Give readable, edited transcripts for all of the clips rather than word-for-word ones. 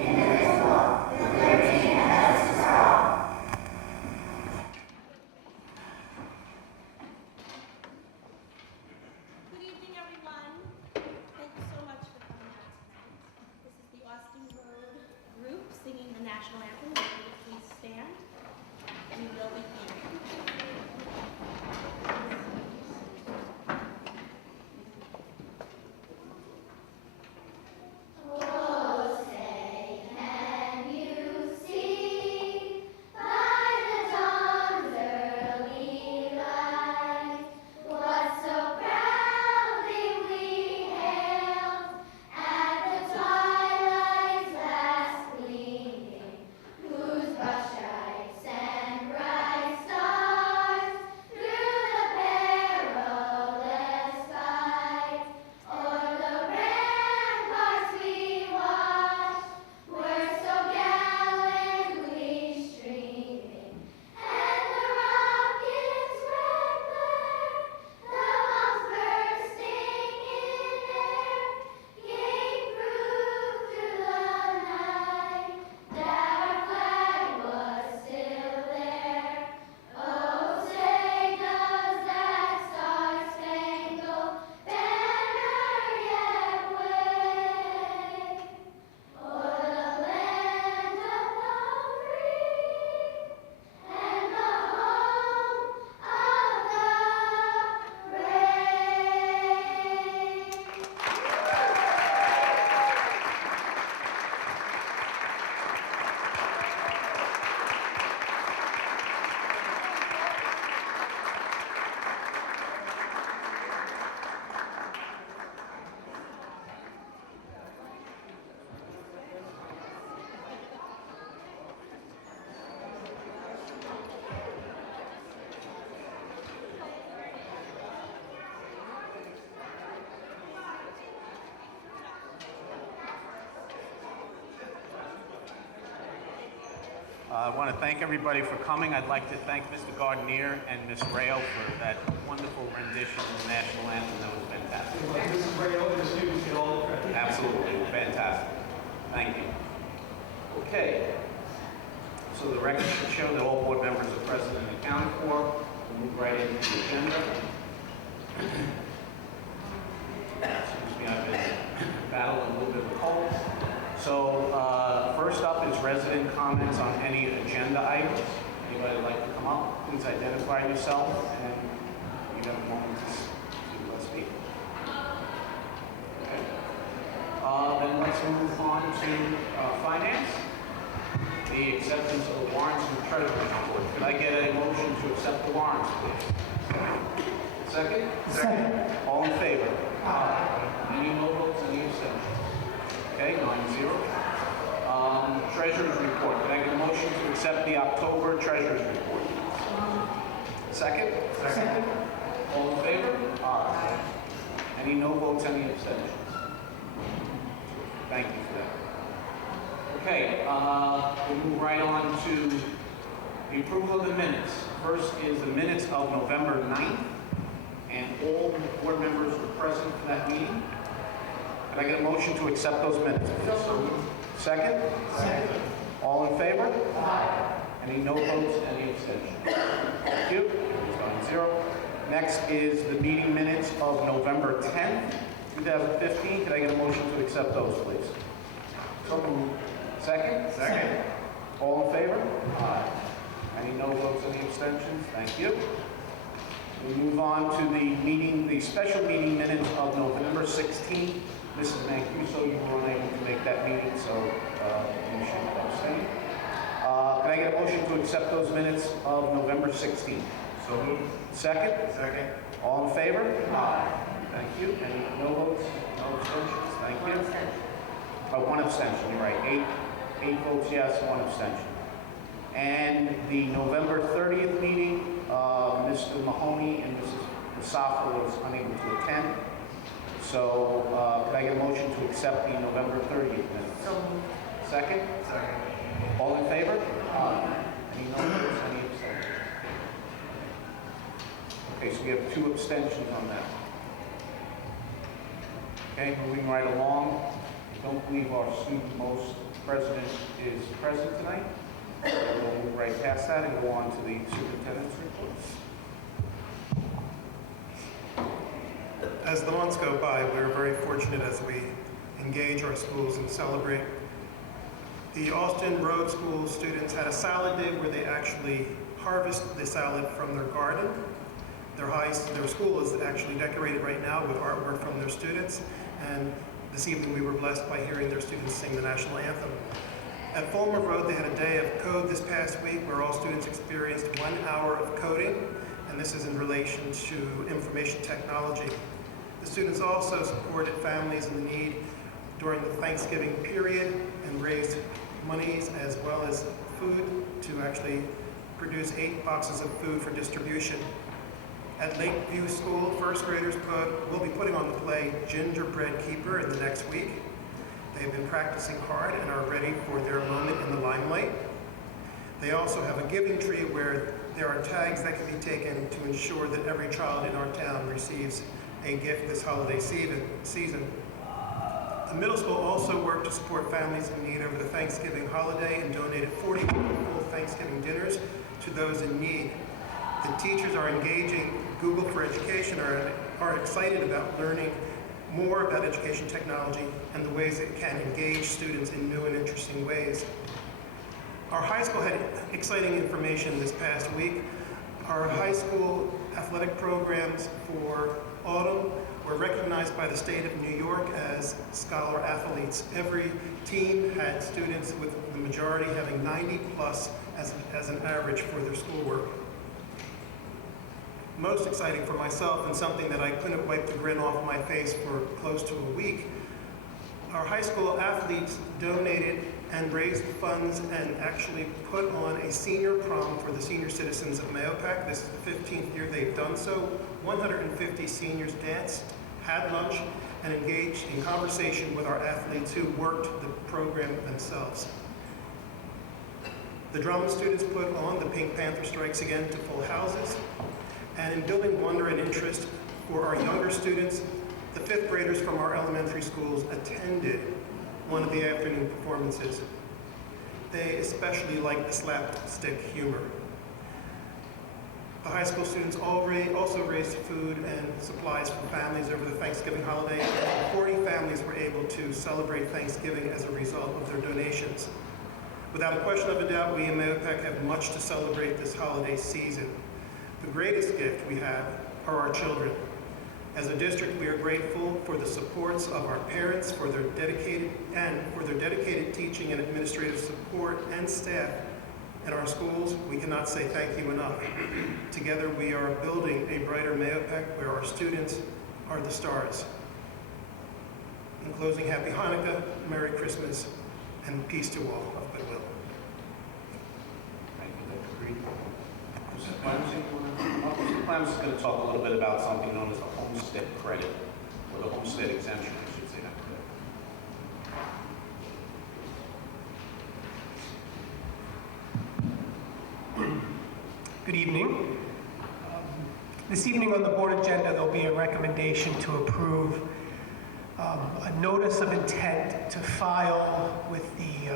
Good evening, everyone. Thank you so much for coming out tonight. This is the Austin Road group singing the national anthem. If you would please stand. We will begin. I want to thank everybody for coming. I'd like to thank Mr. Gardenier and Ms. Rayo for that wonderful rendition of the national anthem. That was fantastic. Mrs. Rayo, the students get all the credit. Absolutely, fantastic. Thank you. Okay, so the record should show that all board members are present and accounted for. We'll move right into the agenda. Excuse me, I've been battling a little bit of a cold. So first up is resident comments on any agenda items. Anybody like to come up? Please identify yourself and you have a moment to speak. Okay. Then let's move on to finance. The acceptance of the warrants and the treasurer's report. Could I get a motion to accept the warrants, please? Second? Second. All in favor? Aye. Any no votes, any abstentions? Okay, 9-0. Treasurer's report. Can I get a motion to accept the October treasurer's report? Second? Second. All in favor? Aye. Any no votes, any abstentions? Thank you for that. Okay, we'll move right on to the approval of the minutes. First is the minutes of November 9th, and all board members were present for that meeting. Can I get a motion to accept those minutes? Second? Second. All in favor? Aye. Any no votes, any abstentions? Thank you. It's 9-0. Next is the meeting minutes of November 10th, 2015. Can I get a motion to accept those, please? So moved. Second? Second. All in favor? Aye. Any no votes, any abstentions? Thank you. We move on to the special meeting minutes of November 16th. Mrs. Mancuso, you were unable to make that meeting, so you should abstain. Can I get a motion to accept those minutes of November 16th? So moved. Second? Second. All in favor? Aye. Thank you. Any no votes? No abstentions? Thank you. One abstention, you're right. Eight votes yes, one abstention. And the November 30th meeting, Mr. Mahoney and Mrs. Musafa was unable to attend. So could I get a motion to accept the November 30th minutes? So moved. Second? Second. All in favor? Any no votes, any abstentions? Okay, so we have 2 abstentions on that. Okay, moving right along. I don't believe our student most President is present tonight. We'll move right past that and go on to the superintendent's reports. As the months go by, we're very fortunate as we engage our schools and celebrate. The Austin Road School students had a salad day where they actually harvest the salad from their garden. Their school is actually decorated right now with artwork from their students, and this evening we were blessed by hearing their students sing the national anthem. At Fulmer Road, they had a day of code this past week where all students experienced 1 hour of coding, and this is in relation to information technology. The students also supported families in need during the Thanksgiving period and raised monies as well as food to actually produce 8 boxes of food for distribution. At Lakeview School, first graders will be putting on the play Gingerbread Keeper in the next week. They've been practicing hard and are ready for their moment in the limelight. They also have a giving tree where there are tags that can be taken to ensure that every child in our town receives a gift this holiday season. The middle school also worked to support families in need over the Thanksgiving holiday and donated 40 full Thanksgiving dinners to those in need. The teachers are engaging Google for Education, are excited about learning more about education technology and the ways it can engage students in new and interesting ways. Our high school had exciting information this past week. Our high school athletic programs for autumn were recognized by the state of New York as scholar athletes. Every team had students with the majority having 90 plus as an average for their schoolwork. Most exciting for myself, and something that I couldn't wipe the grin off my face for close to a week, our high school athletes donated and raised funds and actually put on a senior prom for the senior citizens of Mahopac. This is the 15th year they've done so. 150 seniors danced, had lunch, and engaged in conversation with our athletes who worked the program themselves. The drama students put on the Pink Panther Strikes Again to full houses. And in building wonder and interest for our younger students, the 5th graders from our elementary schools attended one of the afternoon performances. They especially liked the slapstick humor. The high school students also raised food and supplies for families over the Thanksgiving holiday. 40 families were able to celebrate Thanksgiving as a result of their donations. Without a question of a doubt, we in Mahopac have much to celebrate this holiday season. The greatest gift we have are our children. As a district, we are grateful for the supports of our parents, for their dedicated teaching and administrative support and staff in our schools. We cannot say thank you enough. Together, we are building a brighter Mahopac where our students are the stars. In closing, Happy Hanukkah, Merry Christmas, and peace to all of goodwill. Thank you, Dr. Green. Mr. Clemens, Mr. Clemens is going to talk a little bit about something known as the homestead credit, or the homestead exemption, I should say that. Good evening. This evening on the board agenda, there'll be a recommendation to approve a notice of intent to file with the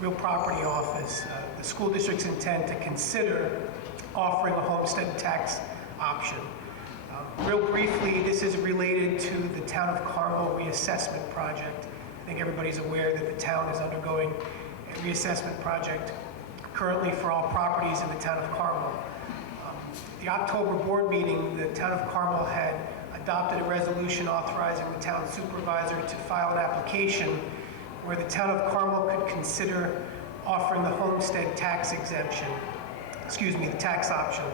real property office, the school district's intent to consider offering a homestead tax option. Real briefly, this is related to the Town of Carmel reassessment project. I think everybody's aware that the town is undergoing a reassessment project currently for all properties in the Town of Carmel. The October board meeting, the Town of Carmel had adopted a resolution authorizing the town supervisor to file an application where the Town of Carmel could consider offering the homestead tax exemption, the tax option.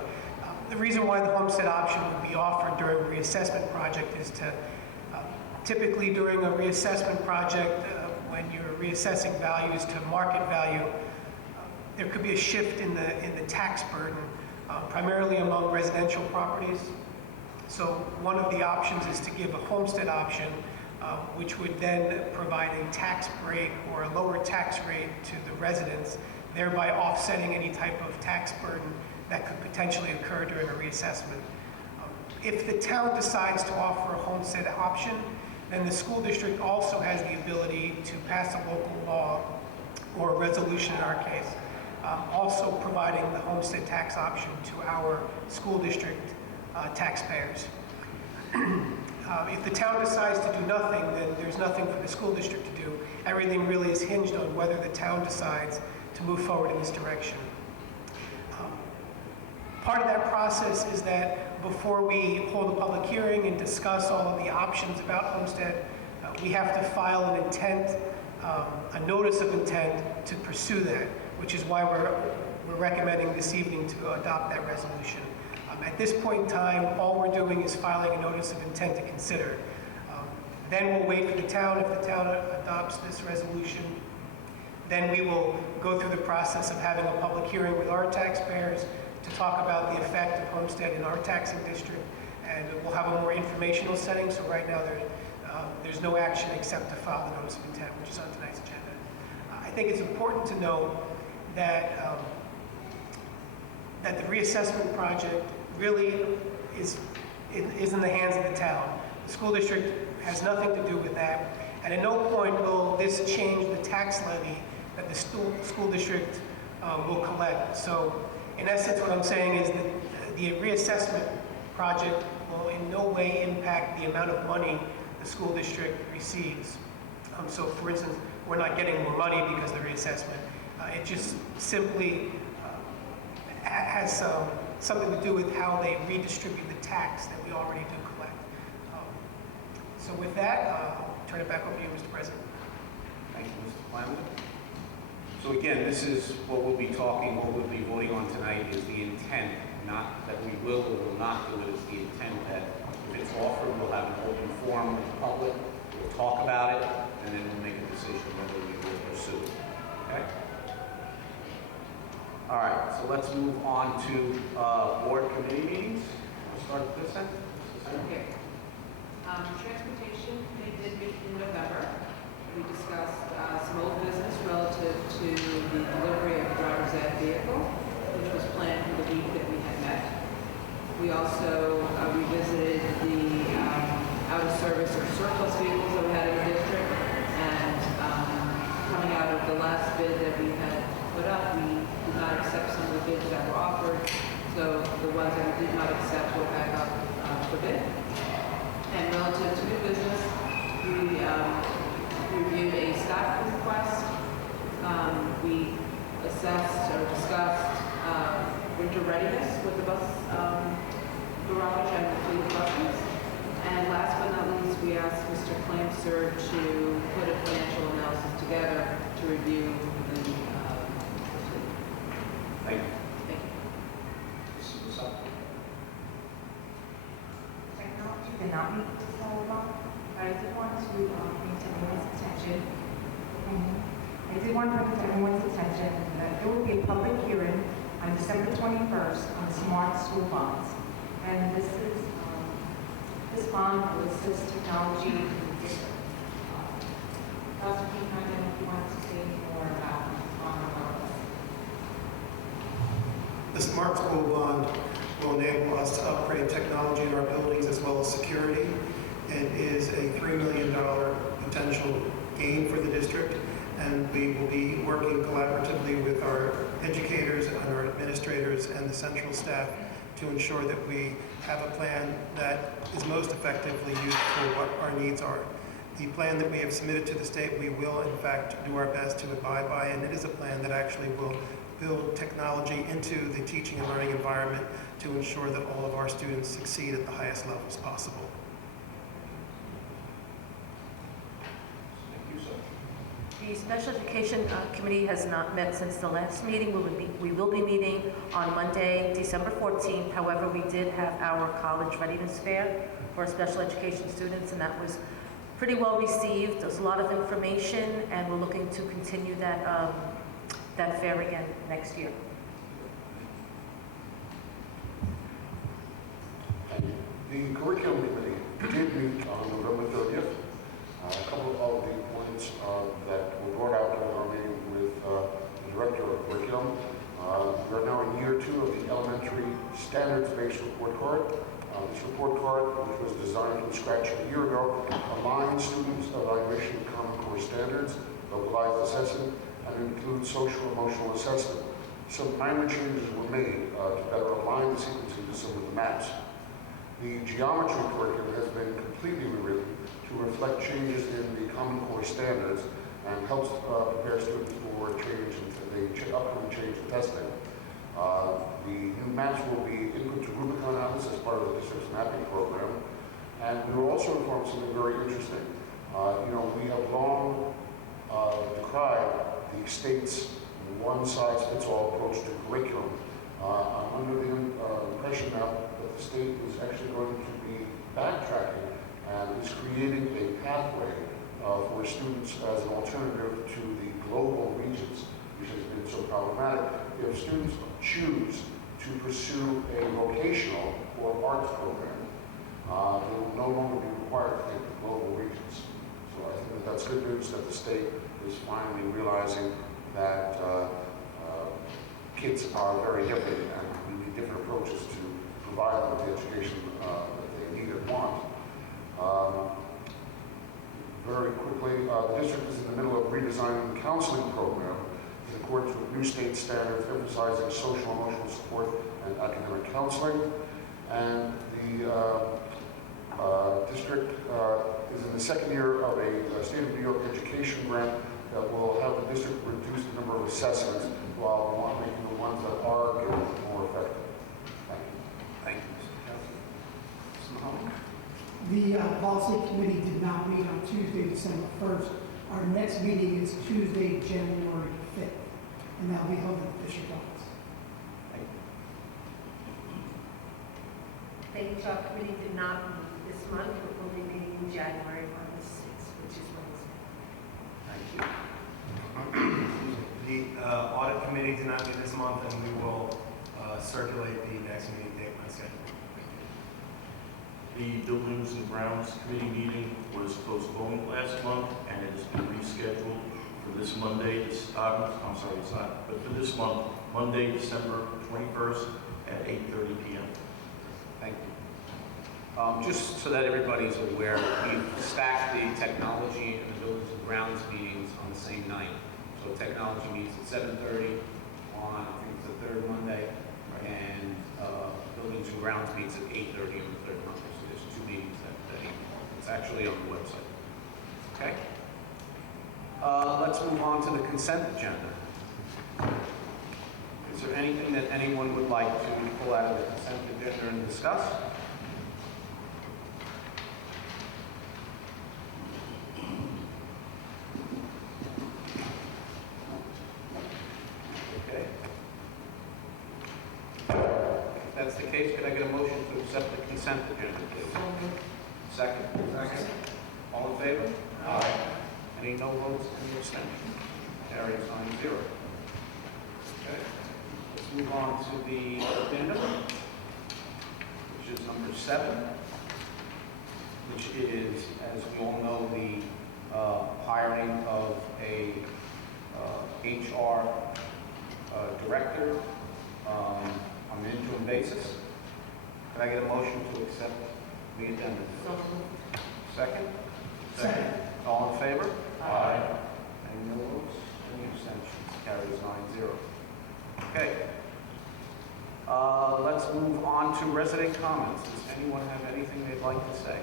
The reason why the homestead option would be offered during a reassessment project is to, typically during a reassessment project, when you're reassessing values to market value, there could be a shift in the tax burden, primarily among residential properties. So one of the options is to give a homestead option, which would then provide a tax break or a lower tax rate to the residents, thereby offsetting any type of tax burden that could potentially occur during a reassessment. If the town decides to offer a homestead option, then the school district also has the ability to pass a local law or a resolution in our case, also providing the homestead tax option to our school district taxpayers. If the town decides to do nothing, then there's nothing for the school district to do. Everything really is hinged on whether the town decides to move forward in this direction. Part of that process is that before we hold a public hearing and discuss all of the options about homestead, we have to file an intent, a notice of intent to pursue that, which is why we're recommending this evening to adopt that resolution. At this point in time, all we're doing is filing a notice of intent to consider. Then we'll wait for the town. If the town adopts this resolution, then we will go through the process of having a public hearing with our taxpayers to talk about the effect of homestead in our taxing district, and we'll have a more informational setting. So right now there's no action except to file the notice of intent, which is on tonight's agenda. I think it's important to know that that the reassessment project really is in the hands of the town. The school district has nothing to do with that, and at no point will this change the tax levy that the school district will collect. So in essence, what I'm saying is that the reassessment project will in no way impact the amount of money the school district receives. So for instance, we're not getting more money because of the reassessment. It just simply has something to do with how they redistribute the tax that we already do collect. So with that, I'll turn it back over to you, Mr. President. Thank you, Mr. Flannery. So again, this is what we'll be voting on tonight is the intent, not that we will or will not do it, it's the intent that if it's offered, we'll have an open forum with the public, we'll talk about it, and then we'll make a decision whether we will pursue it. Okay? All right, so let's move on to board committee meetings. We'll start with this end. Okay. Transportation committee did meet in November. We discussed some old business relative to the delivery of a driver's ed vehicle, which was planned for the week that we had met. We also revisited the out-of-service or surplus vehicles that we had in the district, and coming out of the last bid that we had put up, we did not accept some of the bids that were offered, so the ones that we did not accept were back up for bid. And relative to new business, we reviewed a staff request. We assessed or discussed winter readiness with the bus garage and the fleet of buses. And last but not least, we asked Mr. Clamser to put a financial analysis together to review the fleet. Thank you. Thank you. What's up? Technology did not meet so long, but I did want to bring to everyone's attention. That there will be a public hearing on December 21st on smart school bonds. And this bond will assist technology in the district. Dr. Kingham, if you want to say more about The Smart School Bond will enable us to upgrade technology in our buildings as well as security. It is a $3 million potential gain for the district, and we will be working collaboratively with our educators and our administrators and the central staff to ensure that we have a plan that is most effectively used for what our needs are. The plan that we have submitted to the state, we will in fact do our best to abide by, and it is a plan that actually will build technology into the teaching and learning environment to ensure that all of our students succeed at the highest levels possible. Thank you, sir. The Special Education Committee has not met since the last meeting. We will be meeting on Monday, December 14th. However, we did have our college readiness fair for special education students, and that was pretty well received. There's a lot of information, and we're looking to continue that, that fair again next year. The curriculum committee did meet on November 30th. A couple of the points that were brought out in our meeting with the director of curriculum. We are now in year 2 of the elementary standards-based report card. This report card, which was designed from scratch a year ago, aligns students' evaluation with Common Core standards, localized assessment, and include social emotional assessment. Some minor changes were made to better align the sequencing to some of the maps. The geometry curriculum has been completely rewritten to reflect changes in the Common Core standards and helps prepare students for change in the upcoming change in testing. The new maps will be input to Rubicon Atlas as part of the district's mapping program. And we were also informed of something very interesting. We have long decried the state's one-size-fits-all approach to curriculum. I'm under the impression now that the state is actually going to be backtracking and is creating a pathway for students as an alternative to the global regions, which has been so problematic. If students choose to pursue a vocational or arts program, they will no longer be required to take the global regions. So I think that's good news that the state is finally realizing that kids are very different and we need different approaches to provide them with the education that they need and want. Very quickly, the district is in the middle of redesigning the counseling program in accordance with new state standards emphasizing social and emotional support and academic counseling. And the district is in the second year of a State of New York education grant that will have the district reduce the number of assessments while making the ones that are given more effective. Thank you. Thank you, Mr. Kelsey. Mr. Mahoney? The policy committee did not meet on Tuesday, December 1st. Our next meeting is Tuesday, January 5th, and that will be held at the district office. Thank you. The HR committee did not meet this month, but will be meeting in January on the 6th, which is Wednesday. Thank you. The audit committee did not meet this month, and we will circulate the next meeting date on schedule. The Buildings and Grounds Committee meeting was postponed last month, and it has been rescheduled for this Monday. I'm sorry, it's not, but for this month, Monday, December 21st at 8:30 p.m. Thank you. Just so that everybody's aware, we've stacked the technology and the buildings and grounds meetings on the same night. So technology meets at 7:30 on, I think it's the third Monday, and buildings and grounds meets at 8:30 on the third Monday. So there's two meetings that day. It's actually on the website. Okay? Let's move on to the consent agenda. Is there anything that anyone would like to pull out of the consent agenda and discuss? Okay. If that's the case, could I get a motion to accept the consent agenda, please? Second? Second. All in favor? Aye. Any no votes, any abstentions? Carries 9-0. Okay. Let's move on to the addendum, which is number 7, which is, as we all know, the hiring of a HR director on an interim basis. Can I get a motion to accept the addendum? Second? Second. All in favor? Aye. Any no votes? Any abstentions? Carries 9-0. Okay. Let's move on to resident comments. Does anyone have anything they'd like to say?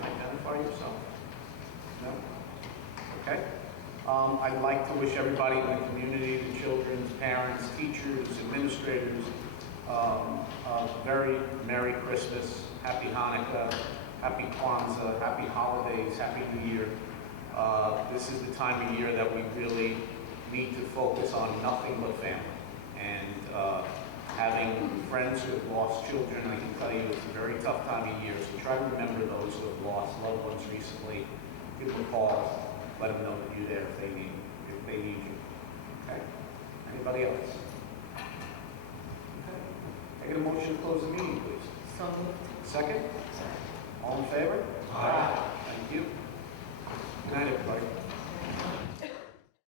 Identify yourself. No? Okay. I'd like to wish everybody in the community, the children, parents, teachers, administrators, a very Merry Christmas, Happy Hanukkah, Happy Kwanzaa, Happy Holidays, Happy New Year. This is the time of year that we really need to focus on nothing but family. And having friends who have lost children, I can tell you it's a very tough time of year. So try to remember those who have lost loved ones recently. Give them a call. Let them know that you're there if they need you. Okay? Anybody else? Okay. I get a motion to close the meeting, please. So moved. Second? All in favor? Aye. Thank you. Good night, everybody.